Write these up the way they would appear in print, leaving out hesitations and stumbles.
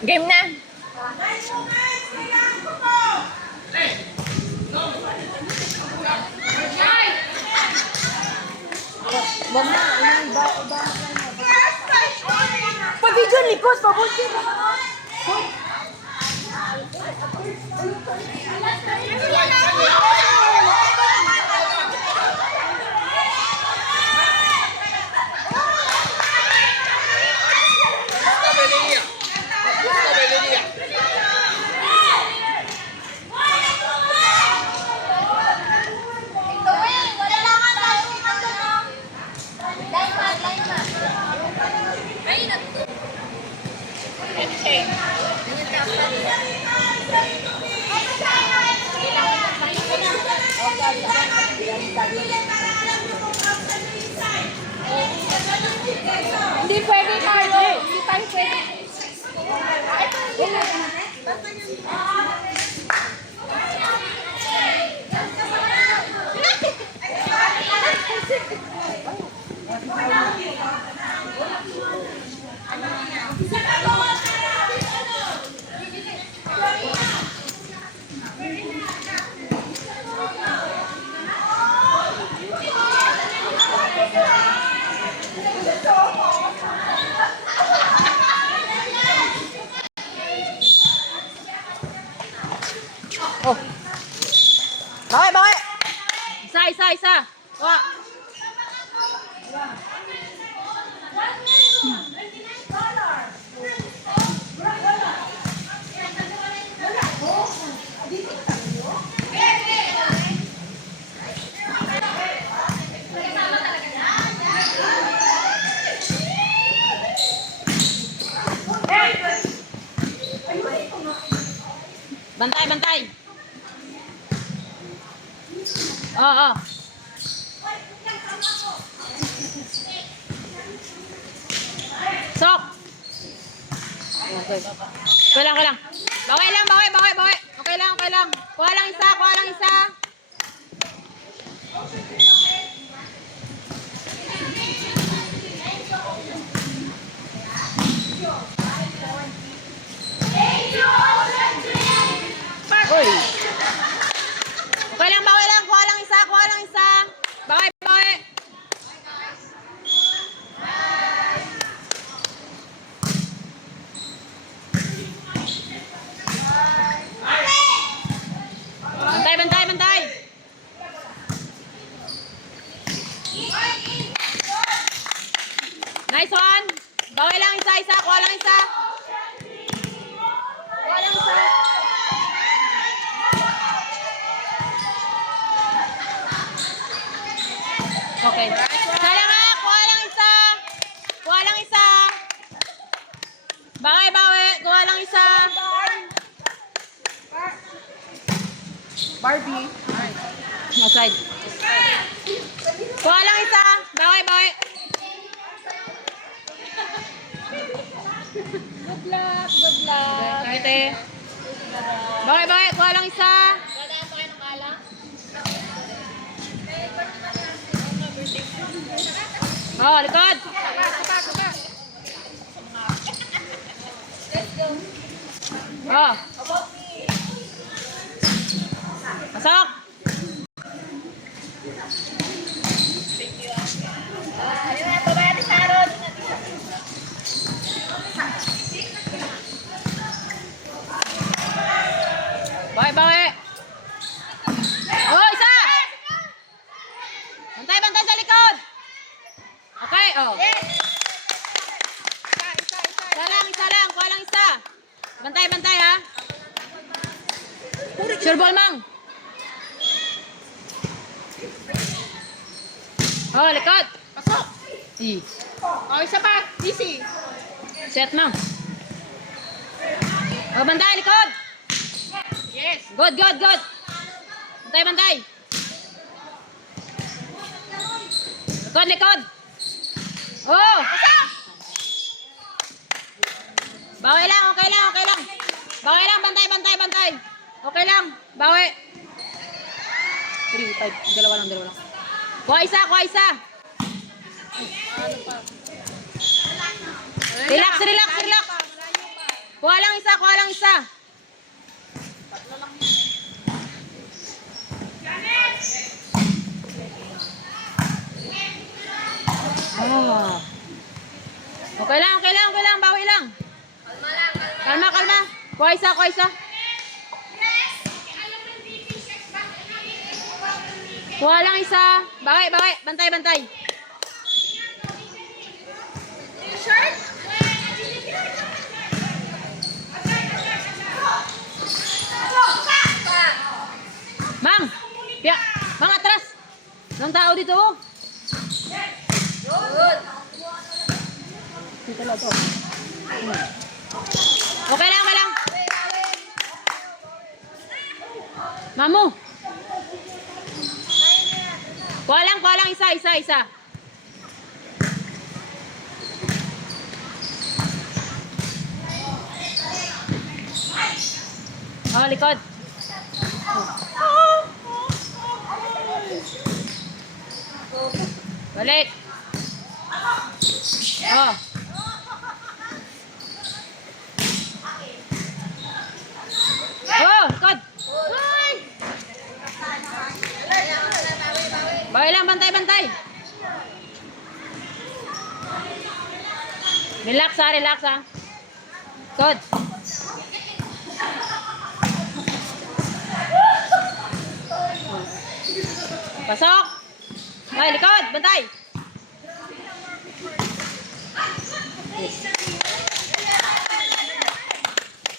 Game na. Wag na. Pa-video likos, pabuti. Hindi pwede tayo. Hindi tayo pwede. Oh. Bakit? Isa. Wah. Bantay. Oh. Sok. Okay. Kulang. Bawi lang. Okay lang. Kuha lang isa. Uy. Okay lang, bawi lang. Kuha lang isa. Bawi. Bantay. Nice one. Bawi lang isa. Kuha lang isa. Okay. Sana nga, kuha lang isa. Bawi. Kuha lang isa. Barbie. Outside. Kuha lang isa. Bawi. Good luck. Ate. Bawi. Kuha lang isa. Oh, likod. Oh. Pasok. Bawi. Oh, isa. Bantay sa likod. Okay, oh. Isa lang. Kuha lang isa. Bantay ha. Sure ball, Mang. Oh, likod. Pasok. Oh, Isa pa. Easy. set, Mang. Oh, bantay, likod. Yes. Good. Bantay. Likod. Oh! Bawi lang, okay lang. Bawi lang, bantay. Okay lang, bawi. 3, 5, dalawa lang. Kuha isa. Relax. Kuha lang isa, kuha lang isa. Ah. Okay lang, okay lang, okay lang. Bawi lang. Kalma, kalma. Kuha isa, kuha isa. Kuha lang isa. Bawi, bawi. Bantay, bantay. Mang! Pia! Mang, atras! Nang tao dito, oh. Dito lang to. Okay lang, okay lang. Mamu! Kuha lang, isa, isa, isa. Oh, likod. Balik. Oh. Oh, likod. Bawi lang, bantay, bantay. Relax ha, relax ha. Likod. Pasok! Ay, likod! Bantay!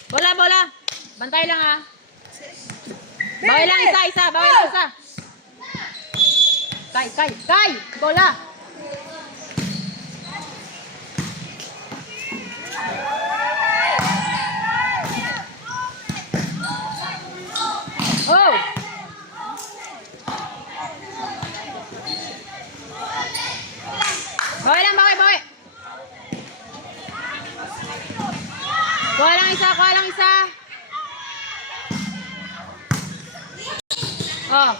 Bola, bola! Bantay lang ha! Bawal lang isa, isa! Bawal lang isa! Kay, kay, kay! Bola! Oh! Bawi lang, bawi, bawi. Kuha lang isa, kuha lang isa. Oh.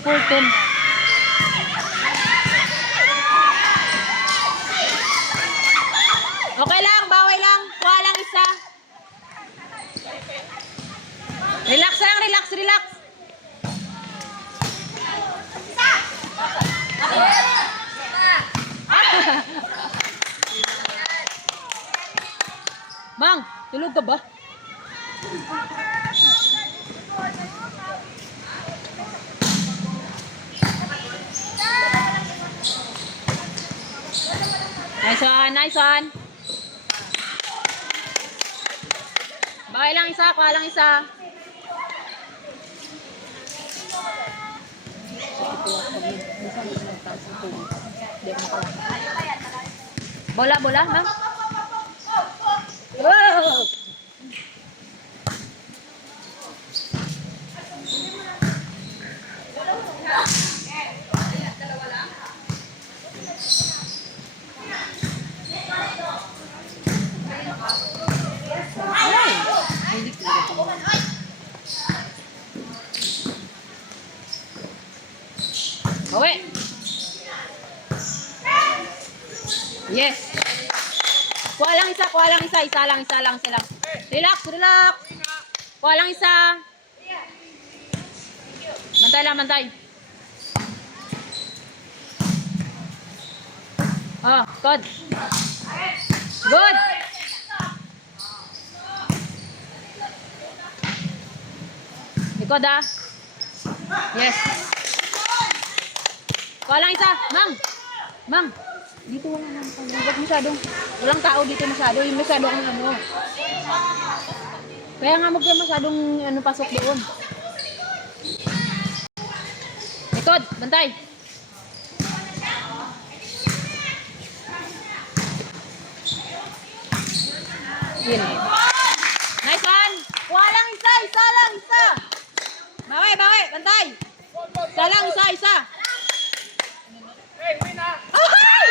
Fulton. Okay lang, bawi lang. Kuha lang isa. Relax lang, relax, relax. Mang, tulog ka ba? Nice one, nice one. Bakit lang isa, kuha lang isa. Bola, bola, Mang. Wow! Bawi. Yes. Kuha lang isa, kuha lang isa. Isa lang, isa lang, isa lang. Relax, relax. Kuha lang isa. Bantay lang, bantay. Oh, good. Good. Likod ah. Yes. Kuha lang isa. Mang. Mang. Dito wala lang. Huwag masyadong. Walang tao dito masyado. Yung masyadong ano. Kaya nga huwag masyadong ano, pasok doon. Likod. Bantay. Yun. Nice one. Kuha lang isa. Isa lang. Isa. Bawi, bawi. Bantay. Isa lang. Isa. Isa. Hey, win na! Okay!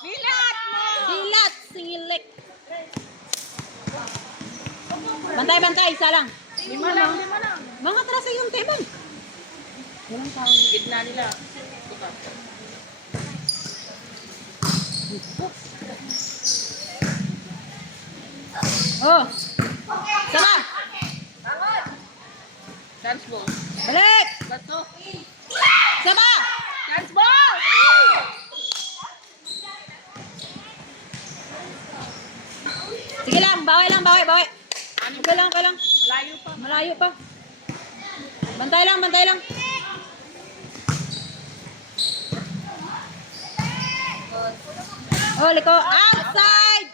Bilat mo! Silat, singilik. Bantay, bantay, isa lang. Lima lang, lima lang. Mga tara sa yung table. Walang tao. Gitna nila. Oh. Sama. Chance ball. Balik. Gato. Sama. Chance ball! Sige lang, bawi lang, bawi, bawi. Okay lang, okay lang. Malayo pa. Malayo pa. Bantay lang, bantay lang. Oh, liko. Outside!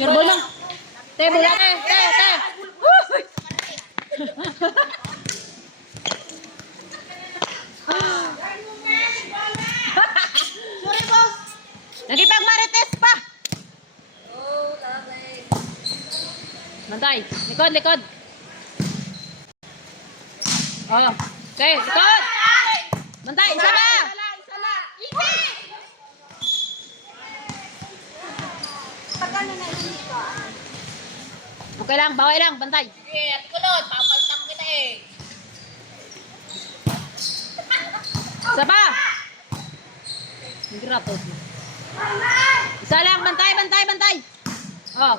Sure ball lang. Te, bola. Te. Uy! Sorry, boss. Nakipagmarites pa. Bantay. Likod, likod. Oh. Okay, likod. Bantay, isa pa. Isa lang. Okay lang, baway lang, bantay. Sige, at kulot. Papaltang kita eh. Isa pa. Hirap po. Isa lang, bantay, bantay, bantay. Oh.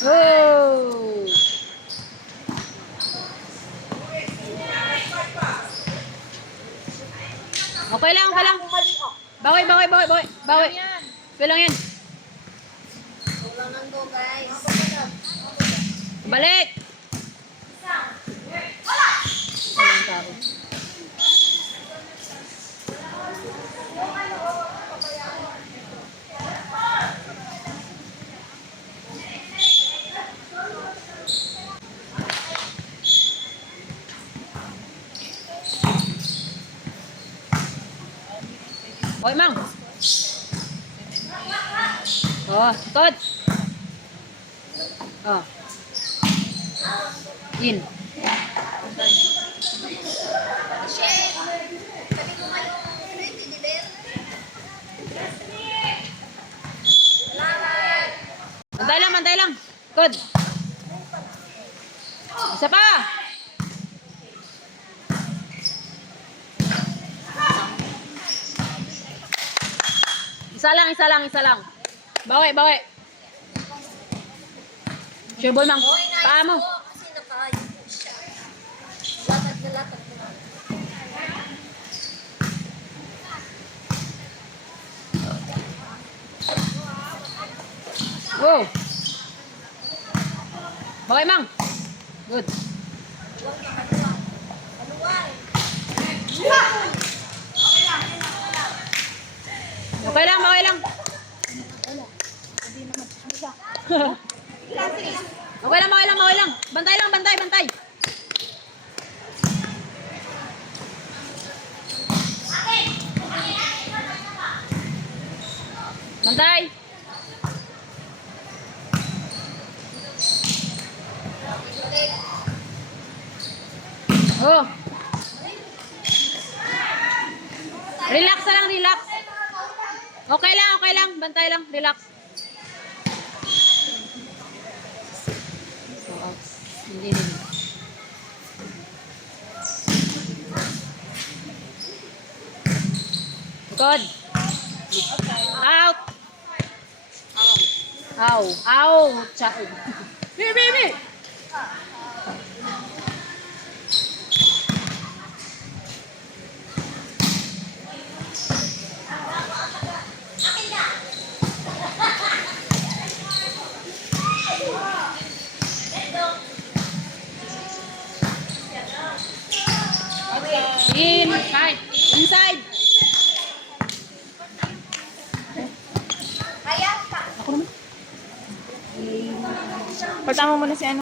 Oh. Okay lang, okay lang. Bawi, bawi, bawi, bawi. Bawi. Okay lang yan. Balik. Walang tao. Hoy, Mang. Oh, ikot. Oh. In. Bantay lang, bantay lang. Ikot. Isa pa. Isa lang, isa lang, isa lang. Bawi, bawi. Sure ball, Mang. Paa mo. Kasi nakaayos siya. Latag na latag na. Oh. Bawi, Mang. Good. Okay lang, bawi lang. Okay lang, bawi lang, bawi lang. Bantay lang, bantay, bantay. Bantay. Oh. Relax na lang, relax. Okay lang. Bantay lang, relax. Oh, hindi. Good. Out. Ow. Ow. Chao. Bibi. Inside. Inside. Kaya pa. Ako naman. Pagtama mo na si ano.